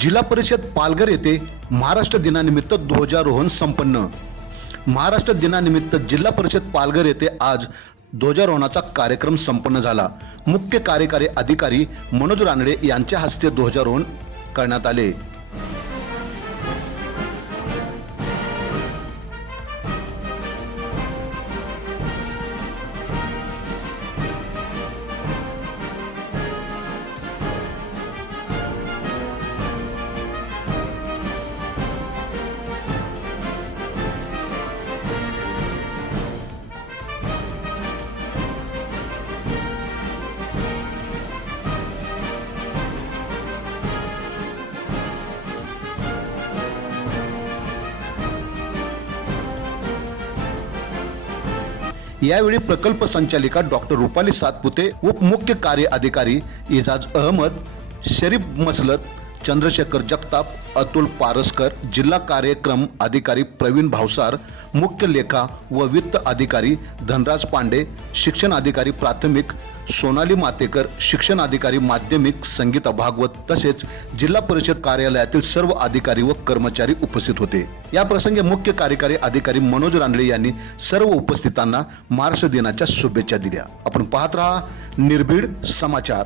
जिल्हा परिषद पालघर येथे महाराष्ट्र दिनानिमित्त ध्वजारोहण संपन्न. महाराष्ट्र दिनानिमित्त जिल्हा परिषद पालघर येथे आज ध्वजारोहणाचा कार्यक्रम संपन्न झाला. मुख्य कार्यकारी अधिकारी मनोज रानडे यांच्या हस्ते ध्वजारोहण करण्यात आले. यावेळी प्रकल्प संचालिका डॉक्टर रुपाली सातपुते उपमुख्य कार्य अधिकारी इजाज अहमद शरीफ मसलत चंद्रशेखर जगताप अतुल पारसकर जिल्हा कार्यक्रम अधिकारी प्रवीण भावसार मुख्य लेखा व वित्त अधिकारी धनराज पांडे शिक्षण अधिकारी प्राथमिक सोनाली मातेकर शिक्षण अधिकारी माध्यमिक संगीता भागवत तसेच जिल्हा परिषद कार्यालयातील सर्व अधिकारी व कर्मचारी उपस्थित होते. या प्रसंगी मुख्य कार्यकारी अधिकारी मनोज रानडे यांनी सर्व उपस्थितांना महाराष्ट्र दिनाच्या शुभेच्छा दिल्या. आपण पाहत राहा निर्भीड समाचार.